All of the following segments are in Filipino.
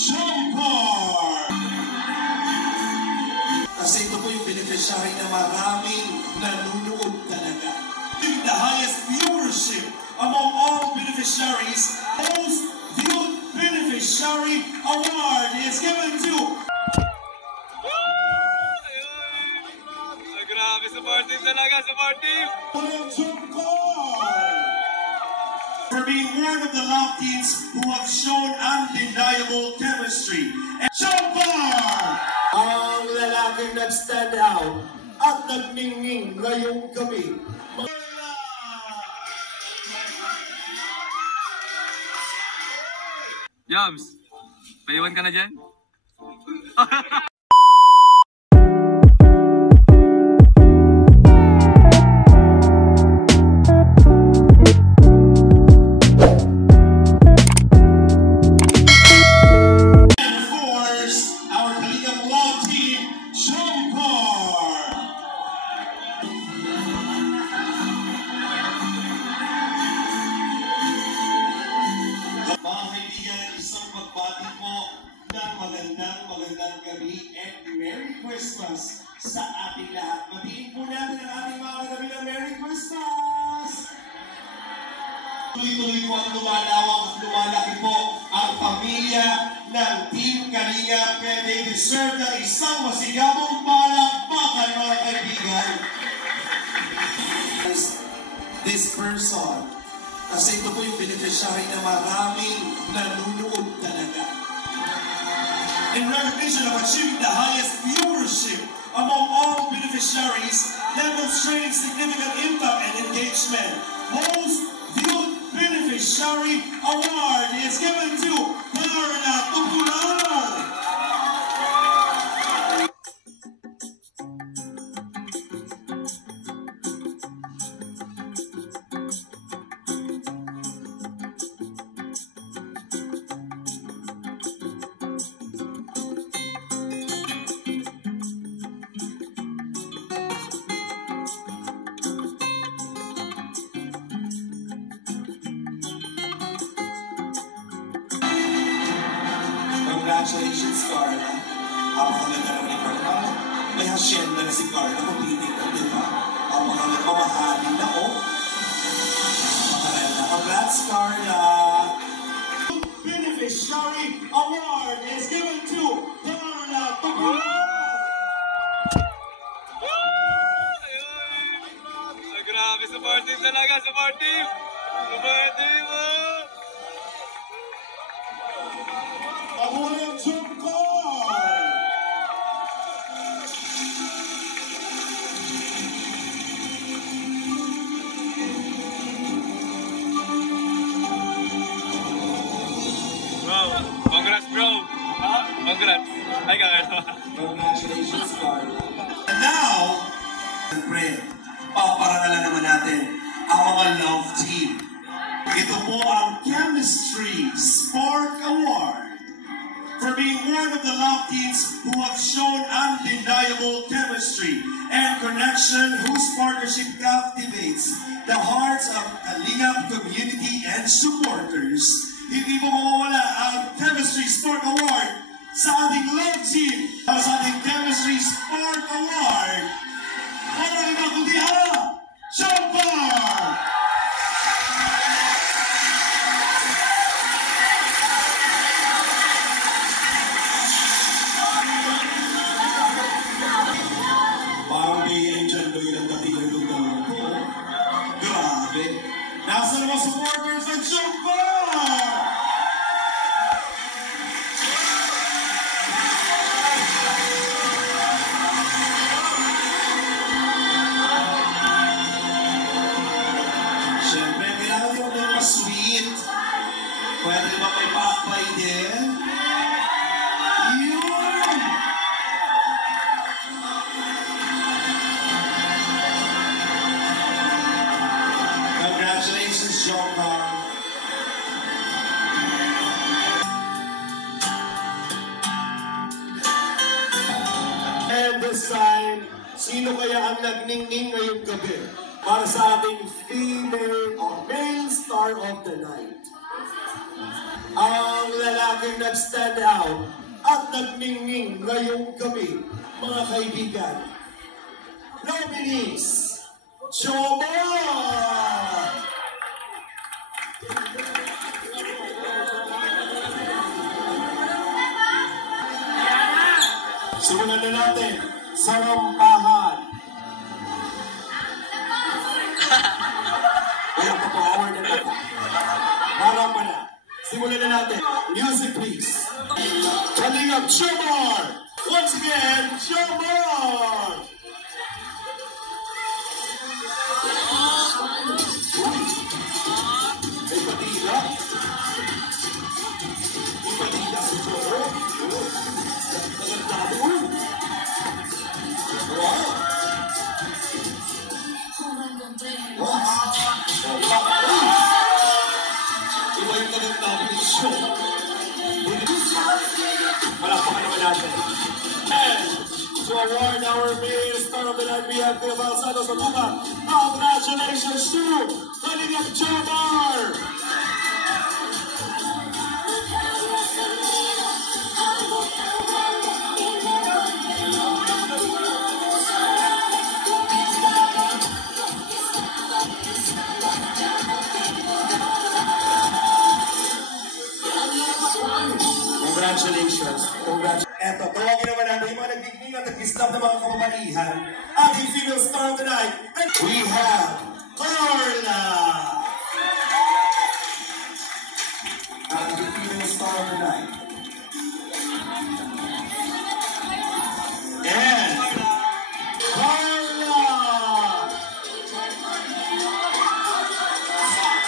Shampar! Kasi ito po yung beneficiary na maraming nanunood talaga. The highest viewership among all beneficiaries, most viewed beneficiary award is given to... Grabe, supportive talaga, supportive! For being one of the love teams who have shown undeniable chemistry. And Shampar! Ang lalaking nag-stand out at nagningning ngayong gabi. Yams, paiwan ka na dyan? Magandang gabi and Merry Christmas sa ating lahat. Matiin po natin ang ating mga kagabi ng Merry Christmas! Tuloy-tuloy po ang lumalawak at lumalaki po ang pamilya ng Team Kalinga kaya they deserve na isang masigabong palakpakan, mga kaibigan. This person, kasi ito po yung beneficiary na maraming nanunood talaga. In recognition of achieving the highest viewership among all beneficiaries, demonstrating significant impact and engagement, most viewed beneficiary award is given to Carla Tupulano. Congratulations, Carla. Apakaganda naman ni Carla. May hasyenda na si Carla kung titignan, di ba? Apakaganda, mamahalin na, oh. Apakaganda. Congrats, Carla. Beneficiary Award is given to Carla Tupulano. Grabe, supportive talaga, supportive! Supportive, oh! Abulong Shampar! Bro, congrats, bro! Congrats! Ay, Congratulations, Carla. And now, siyempre, paparangalan naman natin ang mga love team. Ito po ang Chemistry Spark Award for being one of the love teams who have shown undeniable chemistry and connection whose partnership captivates the hearts of Kalingap community and supporters. Hindi mo mawawala ang Chemistry Spark Award sa ating love team para sa ating Chemistry Spark Award. Wala naman kundi ang Shampar! Nasa mga supporters ng Shampar! Siyempre, kailangan nyo may pa-sweet. Pwede ba may pakpay din? Yun! Congratulations, Shampar. And this time, sino kaya ang nagningning ngayong gabi para sa ating female or male star of the night? ang lalaking nag-stand out at nagningning ngayong gabi, mga kaibigan. Nominees, Jomar! Simulan na natin sa rampahan. Wala pa po, award na natin. Parang pala. Simulan na natin. Music please. Kalingap Jomar! Once again, Jomar! May patila. May patila si Jomar. Wow! Iba yung tagang-tabi ng show. Palakpakan naman natin. And to award our main star of the night, we have Kuya Val Santos Matuka. Congratulations to Kalingap Jomar! Congratulations. Eto, tawagin naman natin yung mga nagdigning at nag-stop ng mga kababaihan. Ating female star of the night. And we have Carla! Ating female star of the night. And Carla!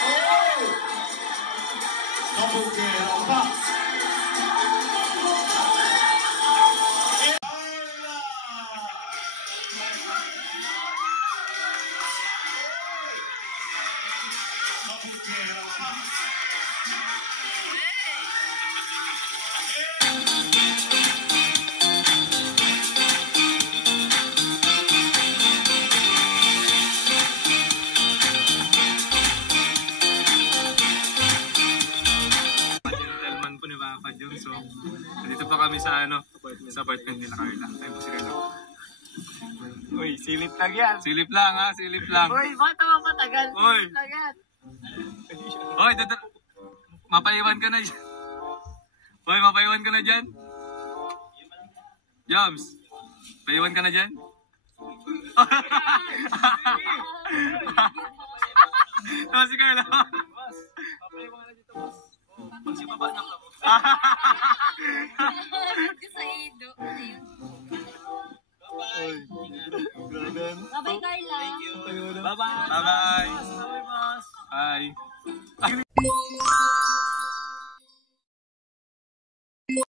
Oh! Couple girl, box. So, nandito pa kami sa sa apartment nila Carla. Ay, po si Carla. Uy, silip lang yan. Silip lang ha, silip lang. Uy, bata mo patagal. Uy. Tagal. Uy, mapaiwan ka na dyan. Uy, mapaiwan ka na dyan. Jams, paiwan ka na dyan. Ito si Carla. Boss, mapaiwan ka na dito, boss. Magsibaba na ako. Sa ido. Bye-bye. Bye-bye, Carla. Bye-bye. Bye-bye. Bye.